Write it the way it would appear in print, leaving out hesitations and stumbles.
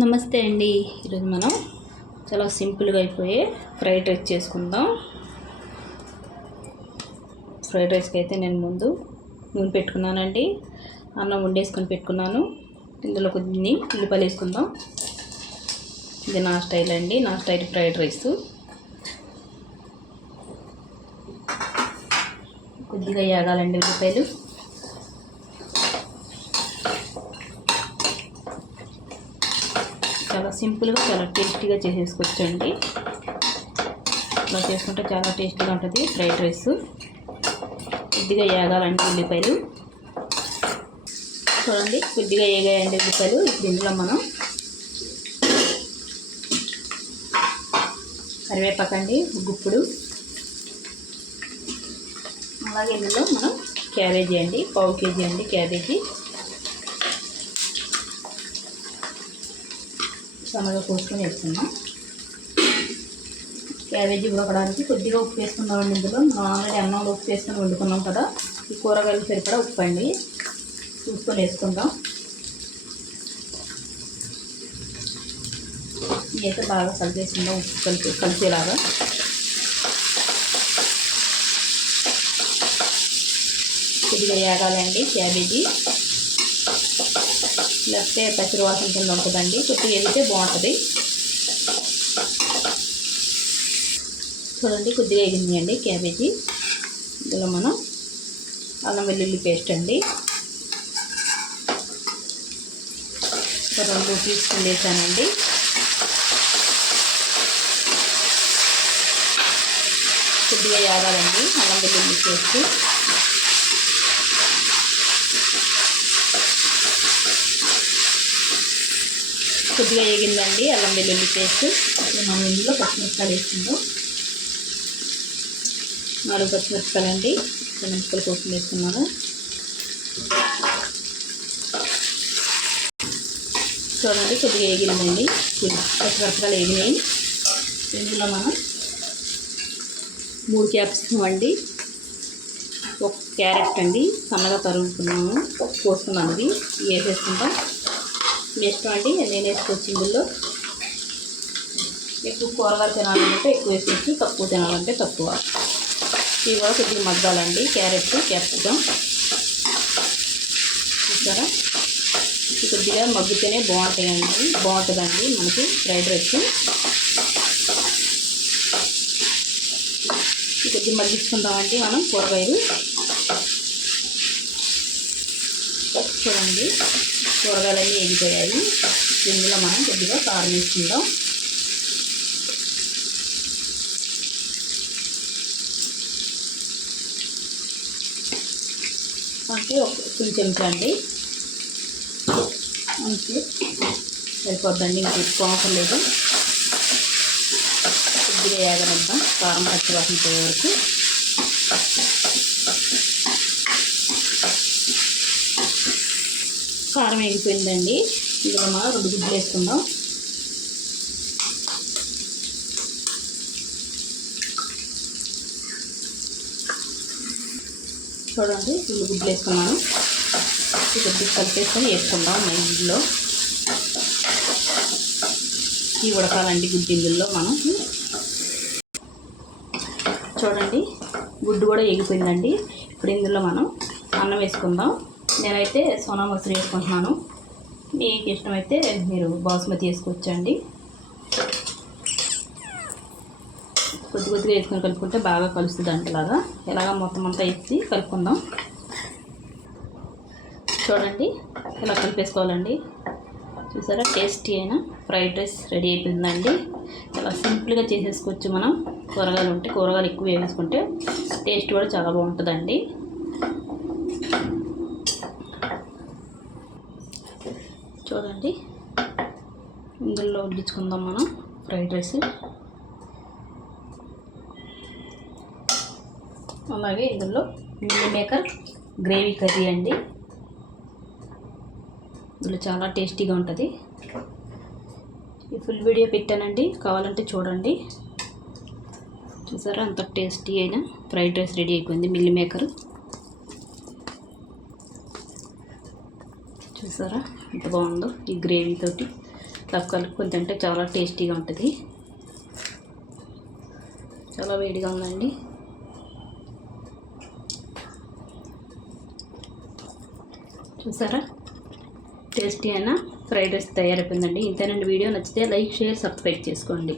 నమస్తే అండి. ఈరోజు మనం చాలా సింపుల్గా అయిపోయే ఫ్రైడ్ రైస్ చేసుకుందాం. ఫ్రైడ్ రైస్కి అయితే నేను ముందు నూనె పెట్టుకున్నానండి. అన్నం వండేసుకొని పెట్టుకున్నాను. ఇందులో కొన్ని ఉల్లిపాయలు వేసుకుందాం. ఇది నా స్టైల్ అండి, నా స్టైల్ ఫ్రైడ్ రైస్. కొద్దిగా వేగాలండి ఉల్లిపాయలు. చాలా సింపుల్గా చాలా టేస్టీగా చేసేసుకోవచ్చండి. ఇలా చేసుకుంటే చాలా టేస్టీగా ఉంటుంది ఫ్రైడ్ రైస్. కొద్దిగా వేగాలండి ఉల్లిపాయలు. చూడండి, కొద్దిగా వేగాయండి ఉల్లిపాయలు. ఇప్పుడు ఇందులో మనం కరివేపాకండి గుప్పుడు, అలాగే ఇందులో మనం క్యాబేజీ అండి, పావు కేజీ అండి క్యాబేజీ సన్నగా కోసుకొని వేసుకుందాం. క్యాబేజీ ఉడకడానికి కొద్దిగా ఉప్పు వేసుకుందామండి. ఇందులో మనం ఆల్రెడీ అన్నంలో ఉప్పు వేసుకొని వండుకున్నాం కదా. ఈ కూరగాయలు సరిపడా ఉప్పు అండి చూసుకొని వేసుకుందాం. ఇదైతే బాగా కలిపేసుకుందాం, ఉప్పు కలిసేలాగా. కొద్దిగా వేగాలండి క్యాబేజీ, లేకపోతే పచ్చి వాసన కింద ఉంటుందండి. కొద్దిగా వేగితే బాగుంటుంది. చూడండి, కొద్దిగా వేగింది అండి క్యాబేజీ. ఇందులో మనం అల్లం వెల్లుల్లి పేస్ట్ అండి 2 టీ స్పూన్లు వేసానండి. కొద్దిగా వేగాలండి అల్లం వెల్లుల్లి పేస్ట్. కొద్దిగా వేగిందండి అల్లం వెల్లుల్లి పేస్ట్. మనం ఇందులో పచ్చిమిరపకాయలు వేసుకుందాం. 4 పచ్చిమిరపకాయలు అండి, పచ్చిమిరపకాయల కోసం వేసుకున్నాను. చూడండి, కొద్దిగా వేగిందండి పచ్చిమిరపకాయలు వేగినాయి. ఇందులో మనం 3 క్యాప్సికం అండి, 1 క్యారెట్ అండి సన్నగా తరుగుతున్నాము, కోసుకున్నాను. ఇది వేసేసుకుంటాం. ఇష్టం అండి, నేను వేసుకోవచ్చు. ఇందులో ఎక్కువ కూరగాయలు తినాలంటే ఎక్కువ వేసుకోవచ్చు, తక్కువ తినాలంటే తక్కువ. ఇవి కూడా కొద్దిగా మగ్గాలండి, క్యారెట్ క్యాప్సికం. చూసారా, కొద్దిగా మగ్గితేనే బాగుంటుందండి మనకి ఫ్రైడ్ రైస్. కొద్దిగా మగ్గించుకుందామండి మనం కూరగాయలు. చూడండి, కూరగాయలన్నీ వేగిపోయాయి. ఇందులో మనం కొద్దిగా కారం వేసుకుందాం. అంటే ఒక చెంచా అండి, అంతే సరిపోద్దండి. ఇంక ఎక్కువ అవసరం లేదు. కొద్దిగా వేగనిద్దాం కారం పచ్చి వాసన పోయే వరకు. కారం వేగిపోయిందండి. ఇందులో మనం 2 గుడ్లు వేసుకుందాం. చూడండి, 2 గుడ్లు వేసుకున్నాను. కొద్దిగా కలిపేసుకొని వేసుకుందాం ఇందులో. ఇవి ఉడకాలండి గుడ్డిల్లో మనం. చూడండి, గుడ్డు కూడా వేగిపోయిందండి. ఇప్పుడు ఇందులో మనం అన్నం వేసుకుందాం. నేనైతే సోనా మసూరి వేసుకుంటున్నాను. మీకు ఇష్టమైతే మీరు బాస్మతి వేసుకోవచ్చండి. కొద్దిగా వేసుకొని కలుపుకుంటే బాగా కలుస్తుంది అంటలాగా. ఇలాగా మొత్తం అంతా వేసి కలుపుకుందాం. చూడండి, ఇలా కలిపేసుకోవాలండి. చూసారా, టేస్టీ అయిన ఫ్రైడ్ రైస్ రెడీ అయిపోయిందండి. చాలా సింపుల్గా చేసేసుకోవచ్చు మనం. కూరగాయలు ఉంటే కూరగాయలు ఎక్కువ వేసుకుంటే టేస్ట్ కూడా చాలా బాగుంటుందండి. చూడండి, ఇందులో వడ్డించుకుందాం మనం ఫ్రైడ్ రైస్. అలాగే ఇందులో మిల్ మేకర్ గ్రేవీ కర్రీ అండి. ఇందులో చాలా టేస్టీగా ఉంటుంది. ఈ ఫుల్ వీడియో పెట్టానండి, కావాలంటే చూడండి. చూసారా, అంత టేస్టీ అయిన ఫ్రైడ్ రైస్ రెడీ అయిపోయింది. మిల్ మేకర్ చూసారా ఎంత బాగుందో ఈ గ్రేవీ తోటి. ఇట్లా కలుపుకొని తింటే చాలా టేస్టీగా ఉంటుంది. చాలా వేడిగా ఉందండి. చూసారా, టేస్టీ అయినా ఫ్రైడ్ రైస్ తయారైపోయిందండి. ఇంతేనండి. వీడియో నచ్చితే లైక్, షేర్, సబ్స్క్రైబ్ చేసుకోండి.